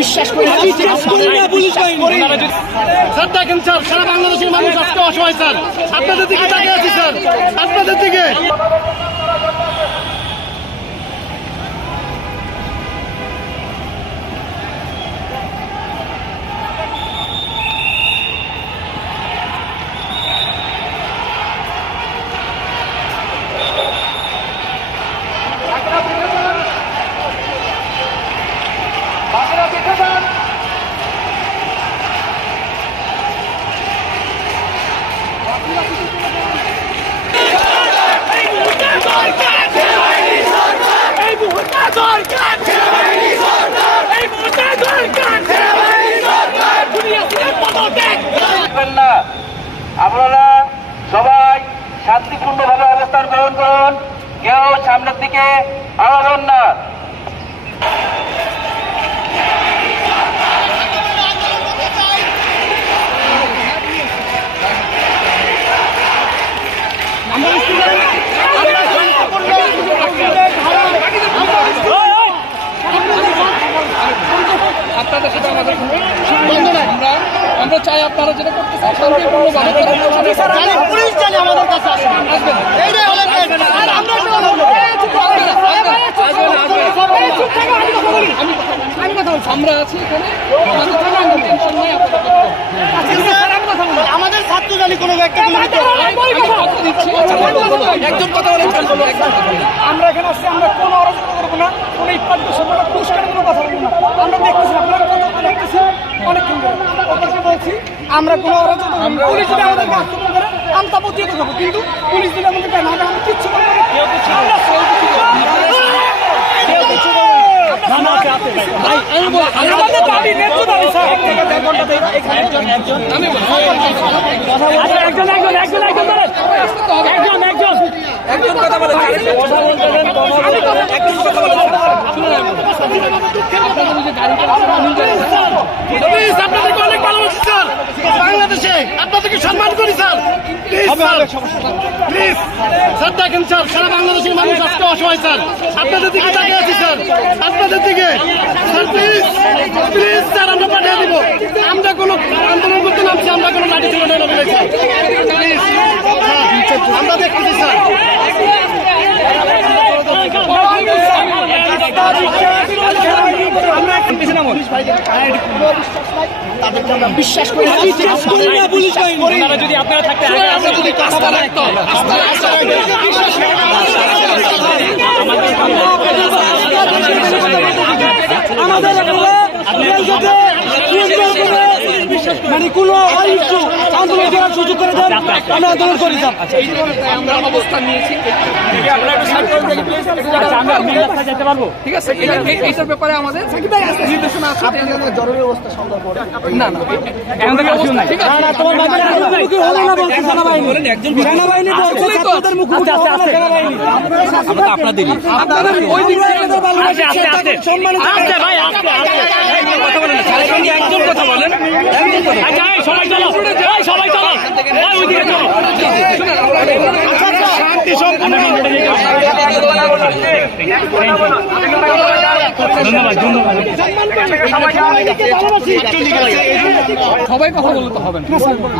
বিশ্বাস করি স্যার। দেখেন স্যার, সারা বাংলাদেশের মানুষ আজকে অসহায় স্যার। আপনাদের দিকে তাকিয়ে আছি স্যার, আপনাদের দিকে। আপনারা সবাই শান্তিপূর্ণভাবে অবস্থান গ্রহণ করুন, কেউ সামনের দিকে আগাবেন না। আপনাদের সাথে আমাদের আমরা চাই আপনারা যেটা করতে চান পুলিশ জানে আমাদের কাছে আসবেন। এইটাই হলো আমি কথা বলছি, আমরা আছি এখানে, আমাদের ছাত্র জানি কোনো একটা একজন কথা বলেন। আমরা এখানে আসছি, আমরা কোনো অরাজকতা করবো না, কোনো ইত্যাদি পুরস্কারের কোনো কথা বলবো না। আমরা দেখতেছি আপনারা কত দেখতেছি অনেকক্ষণ ধরে ওদেরকে বলছি আমরা কোনো অরাজকতা, পুলিশ যদি আমাদেরকে আক্রমণ করে আমি তা প্রতিহত করবো, কিন্তু পুলিশ যদি আমাদেরকে না আমি কিচ্ছু করবো না। আমাদের দাবি ন্যায্য দাবি স্যার। একজন কথা বলেন। আপনাদেরকে অনেক ভালোবাসি স্যার, বাংলাদেশে আপনাদেরকে সম্মান করি স্যার। প্লিজ স্যার, দেখেন স্যার, সারা বাংলাদেশের মানুষ আজকে অসহায় স্যার। আপনাদের দিকে তাকিয়ে আছি স্যার, আপনাদের দিকে স্যার। প্লিজ প্লিজ স্যার, আমরা পাঠিয়ে দিব। আমরা কোনো আন্দোলন করতে নামছি, আমরা কোনো লাঠি ছিল না বলেছি। প্লিজ আমরা দেখতেছি স্যার। বিশ্বাস করি যদি আপনারা থাকতে মানে কোন আন্দোলন করার সুযোগ করে দেন, আমরা আন্দোলন করি। আমরা অবস্থান নিয়েছি, যেতে পারবো, ঠিক আছে? এইটার ব্যাপারে আমাদের নির্দেশনা আছে। জরুরি অবস্থা সংগ্রহ করে না না ঠিক আছে, সেনাবাহিনী বলছে ছাত্রদের মুখোমুখি আপনাদের ওই দিক সম্মানিত একজন কথা বলেন। সবাই চলো, সবাই চলো, ওইদিকে চলো। ধন্যবাদ ধন্যবাদ। সবাই কথা বলতে তো হবে না।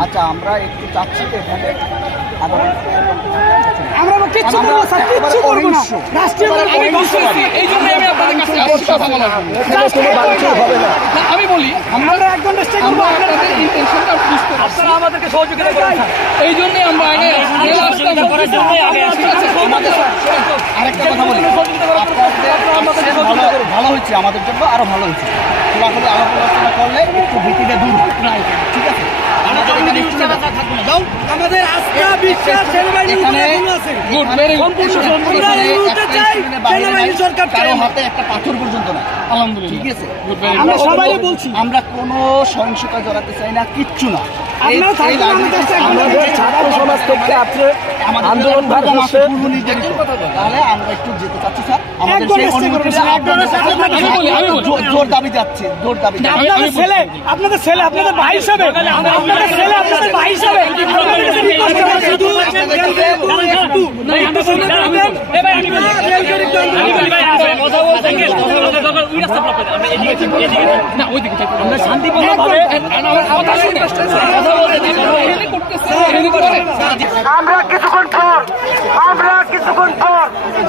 আচ্ছা, আমরা একটু চাচ্ছি এখানে আমরা কিচ্ছু করবো স্যার, কিচ্ছু করবো না। রাষ্ট্রীয় এই জন্য আমি আপনাদের কাছে আসছি কথা বলার জন্য। আমি বলি আমরা একদম চেষ্টা করবো আপনাদের ইন্টেনশনটা বুঝতে, আপনারা আমাদেরকে সহযোগিতা করেন। এই জন্যই আমরা আগে আরেকটা কথা বলি, ভালো হচ্ছে, আমাদের জন্য আরো ভালো হচ্ছে। খোলাখুলি আলাপ আলোচনা করলে একটু ভীতিটা দূর হয়, ঠিক আছে? আমাদের আস্থা বিশ্বাস সেনাবাহিনী আছে। Good, very good. সরকার কারো হাতে একটা পাথর পর্যন্ত না, আলহামদুলিল্লাহ, ঠিক আছে? আমরা সবাই বলছি আমরা কোনো সহিংসতা জড়াতে চাই না, কিচ্ছু না। আপনারা থাকবেন আমাদের সাথে। আমাদের ছাত্র সমাজ থেকে আছে আন্দোলন ভাগ হচ্ছে, তাহলে আমরা একটু যেতে চাচ্ছি স্যার। আমাদের সেই অনুমতিটা জোর দাবি যাচ্ছে, জোর দাবি। আপনাদের ছেলে আপনাদের ভাই হিসাবে, আপনাদের ছেলে আপনাদের ভাই হিসাবে শুধু আছে আপনার আমরা এদিকে না ওইদিকে আমরা শান্তিপূর্ণভাবে কথা শুনে কথা বলতে আমরা কিছুক্ষণ পর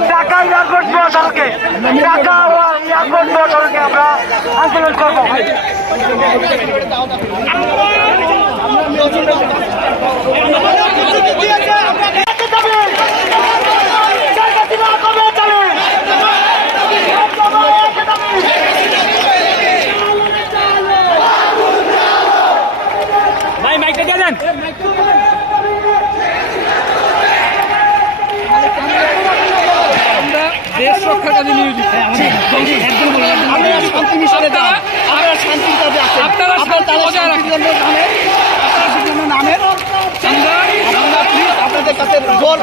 ঢাকা এয়ারপোর্ট মহাসড়কে আমরা আন্দোলন করবো। ভাই মাইকটা দিয়ে দেন। দেশ রক্ষার কাজে নিয়োজিত। আপনারা শান্তি মিশনে যান, আপনারা শান্তির কাজে আছেন, আপনারা আপনারা তাদের বজায় রাখেন। শান্তির জন্য নামেন, আপনারা সেজন্য নামেন। আমরা প্লিজ আপনাদের কাছে জোর